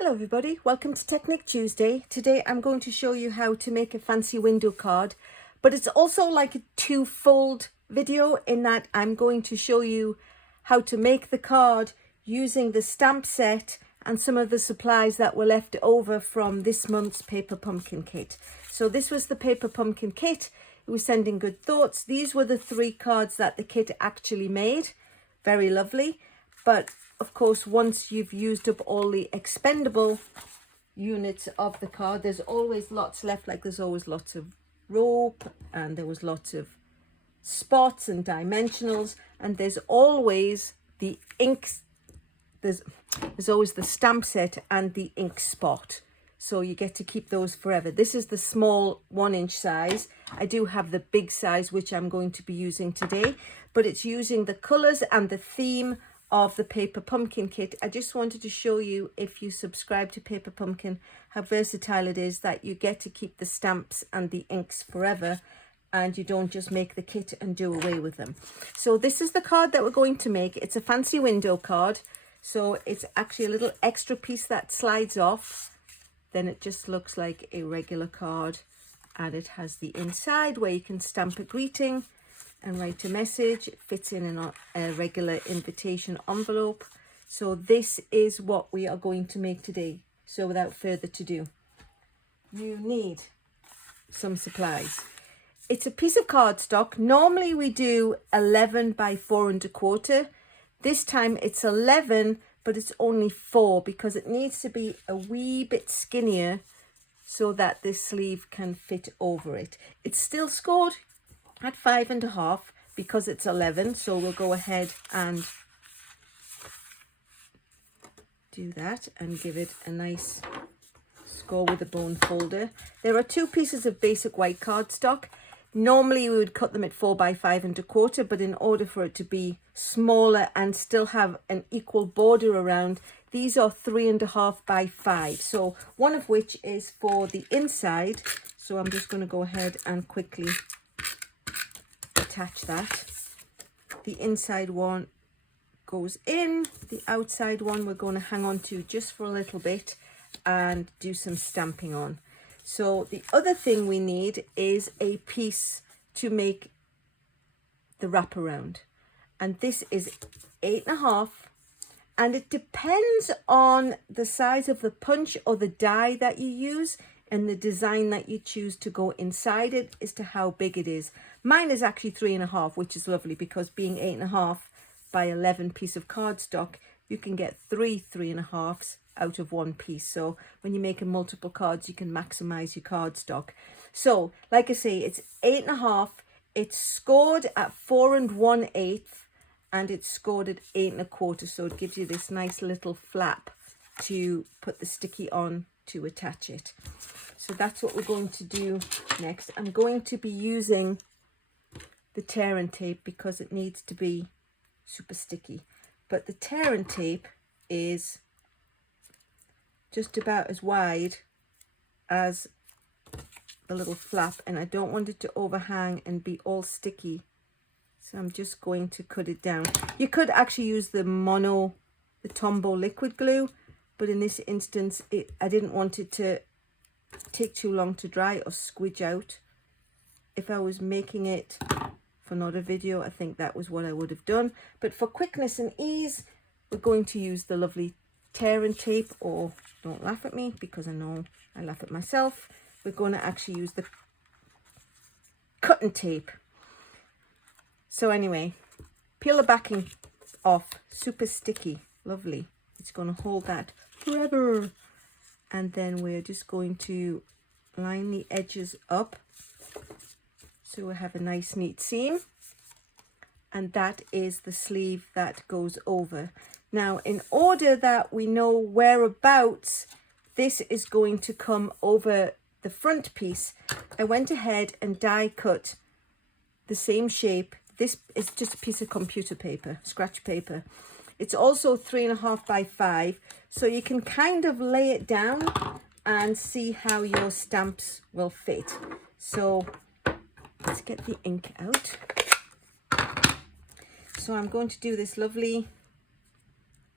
Hello everybody, welcome to Technique Tuesday. Today I'm going to show you how to make a fancy window card, but it's also like a two-fold video in that I'm going to show you how to make the card using the stamp set and some of the supplies that were left over from this month's Paper Pumpkin kit. So this was the Paper Pumpkin kit. It was Sending Good Thoughts. These were the 3 cards that the kit actually made. Very lovely. But of course, once you've used up all the expendable units of the card, there's always lots left. Like there's always lots of rope, and there was lots of spots and dimensionals, and there's always the inks. There's always the stamp set and the ink spot. So you get to keep those forever. This is the small 1-inch size. I do have the big size, which I'm going to be using today, but it's using the colors and the theme of the Paper Pumpkin kit. I just wanted to show you, if you subscribe to Paper Pumpkin, how versatile it is, that you get to keep the stamps and the inks forever, and you don't just make the kit and do away with them. So this is the card that we're going to make. It's a fancy window card, so it's actually a little extra piece that slides off. Then it just looks like a regular card, and it has the inside where you can stamp a greeting and write a message. It fits in a regular invitation envelope. So this is what we are going to make today. So without further ado, you need some supplies. It's a piece of cardstock. Normally we do 11 by 4 1/4. This time it's 11, but it's only 4 because it needs to be a wee bit skinnier so that this sleeve can fit over it. It's still scored at 5 1/2 because it's 11, so we'll go ahead and do that and give it a nice score with a bone folder. There are 2 pieces of basic white cardstock. Normally we would cut them at 4 by 5 1/4, but in order for it to be smaller and still have an equal border around, these are 3 1/2 by 5. So one of which is for the inside. So I'm just going to go ahead and quickly attach that. The inside one goes in, the outside one we're going to hang on to just for a little bit and do some stamping on. So the other thing we need is a piece to make the wraparound, and this is 8 1/2, and it depends on the size of the punch or the die that you use and the design that you choose to go inside it as to how big it is. Mine is actually 3 1/2, which is lovely because being 8 1/2 by 11 piece of cardstock, you can get 3 3 1/2s out of one piece. So when you're making multiple cards, you can maximize your cardstock. So like I say, it's 8 1/2. It's scored at 4 1/8, and it's scored at 8 1/4. So it gives you this nice little flap to put the sticky on to attach it. So that's what we're going to do next. I'm going to be using the tear and tape because it needs to be super sticky, but the tear and tape is just about as wide as the little flap, and I don't want it to overhang and be all sticky, so I'm just going to cut it down. You could actually use the Tombow liquid glue, but in this instance I didn't want it to take too long to dry or squidge out. If I was making it for another video, I think that was what I would have done, but for quickness and ease, we're going to use the lovely tear and tape, or don't laugh at me because I know I laugh at myself. We're going to actually use the cut and tape. So anyway, peel the backing off, super sticky, lovely. It's going to hold that forever. And then we're just going to line the edges up so we have a nice neat seam, and that is the sleeve that goes over. Now, in order that we know whereabouts this is going to come over the front piece, I went ahead and die cut the same shape. This is just a piece of computer paper, scratch paper. It's also 3 1/2 by 5, so you can kind of lay it down and see how your stamps will fit. So let's get the ink out. So I'm going to do this lovely,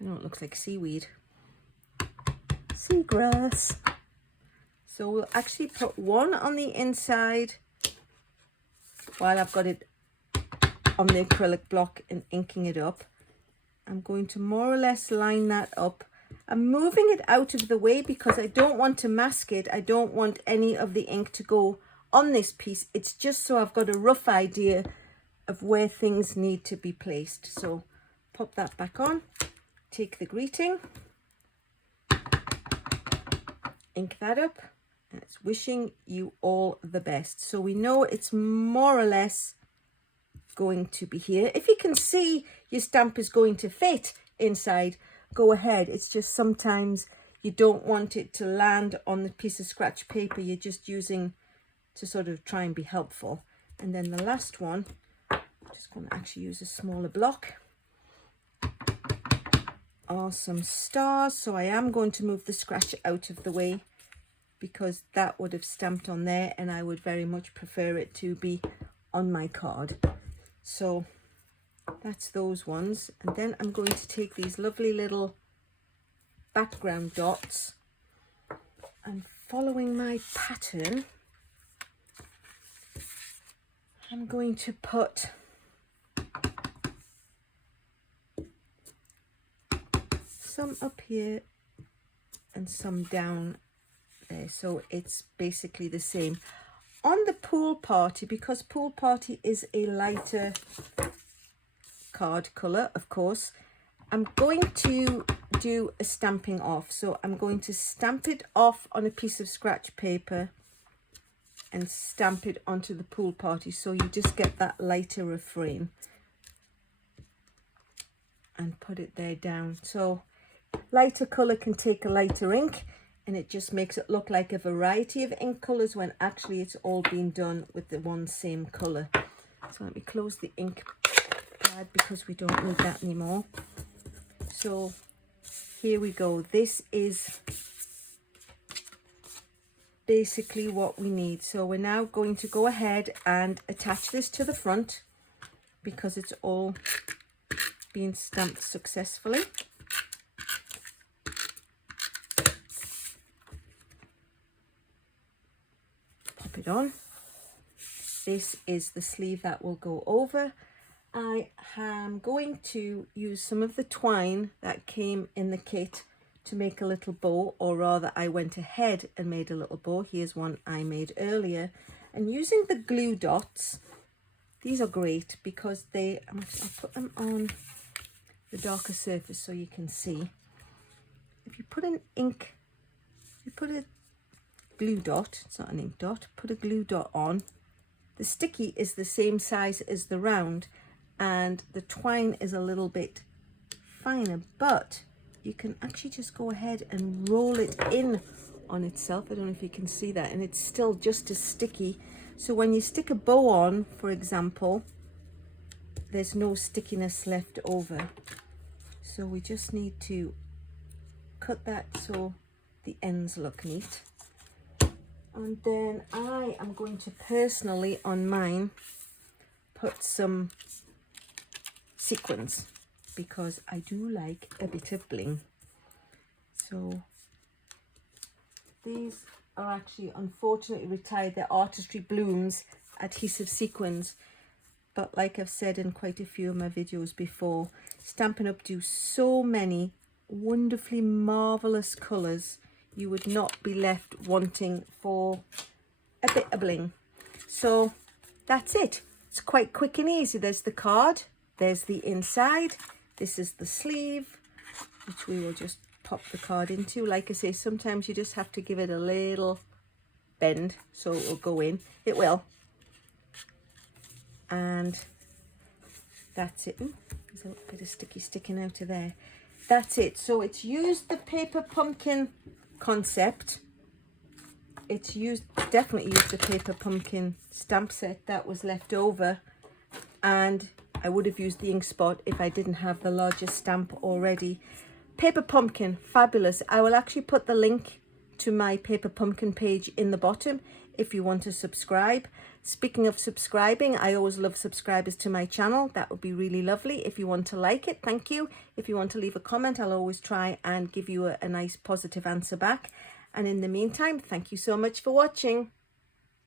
I know it looks like seaweed, seagrass. So we'll actually put one on the inside while I've got it on the acrylic block and inking it up. I'm going to more or less line that up. I'm moving it out of the way because I don't want to mask it. I don't want any of the ink to go on this piece. It's just so I've got a rough idea of where things need to be placed. So pop that back on, take the greeting, ink that up, and it's wishing you all the best. So we know it's more or less going to be here. If you can see your stamp is going to fit inside, go ahead. It's just sometimes you don't want it to land on the piece of scratch paper you're just using to sort of try and be helpful. And then the last one, I'm just going to actually use a smaller block, are some stars. So I am going to move the scratch out of the way because that would have stamped on there and I would very much prefer it to be on my card. So that's those ones. And then I'm going to take these lovely little background dots and following my pattern, I'm going to put some up here and some down there. So it's basically the same. On the pool party, because pool party is a lighter card colour, of course, I'm going to do a stamping off. So I'm going to stamp it off on a piece of scratch paper and stamp it onto the pool party. So you just get that lighter refrain and put it there down. So lighter colour can take a lighter ink, and it just makes it look like a variety of ink colours when actually it's all been done with the one same colour. So let me close the ink pad because we don't need that anymore. So here we go. This is basically what we need. So we're now going to go ahead and attach this to the front because it's all been stamped successfully. It on. This is the sleeve that will go over. I am going to use some of the twine that came in the kit to make a little bow, or rather I went ahead and made a little bow. Here's one I made earlier, and using the glue dots, these are great because I'll put them on the darker surface so you can see. If you put a glue dot, it's not an ink dot, put a glue dot on, the sticky is the same size as the round and the twine is a little bit finer, but you can actually just go ahead and roll it in on itself. I don't know if you can see that, and it's still just as sticky. So when you stick a bow on, for example, there's no stickiness left over. So we just need to cut that so the ends look neat. And then I am going to personally on mine put some sequins because I do like a bit of bling. So these are actually unfortunately retired. They're Artistry Blooms adhesive sequins, but like I've said in quite a few of my videos before, Stampin' Up! Do so many wonderfully marvelous colours, you would not be left wanting for a bit of bling. So that's it. It's quite quick and easy. There's the card, there's the inside, this is the sleeve, which we will just pop the card into. Like I say, sometimes you just have to give it a little bend so it will go in. It will. And that's it. Ooh, there's a little bit of sticky sticking out of there. That's it. So it's used the paper pumpkin concept. It's definitely used the paper pumpkin stamp set that was left over, and I would have used the ink spot if I didn't have the larger stamp already. Paper pumpkin, fabulous. I will actually put the link to my paper pumpkin page in the bottom. if you want to subscribe. Speaking of subscribing, I always love subscribers to my channel. That would be really lovely. If you want to like it, thank you. If you want to leave a comment, I'll always try and give you a nice positive answer back. And in the meantime, thank you so much for watching.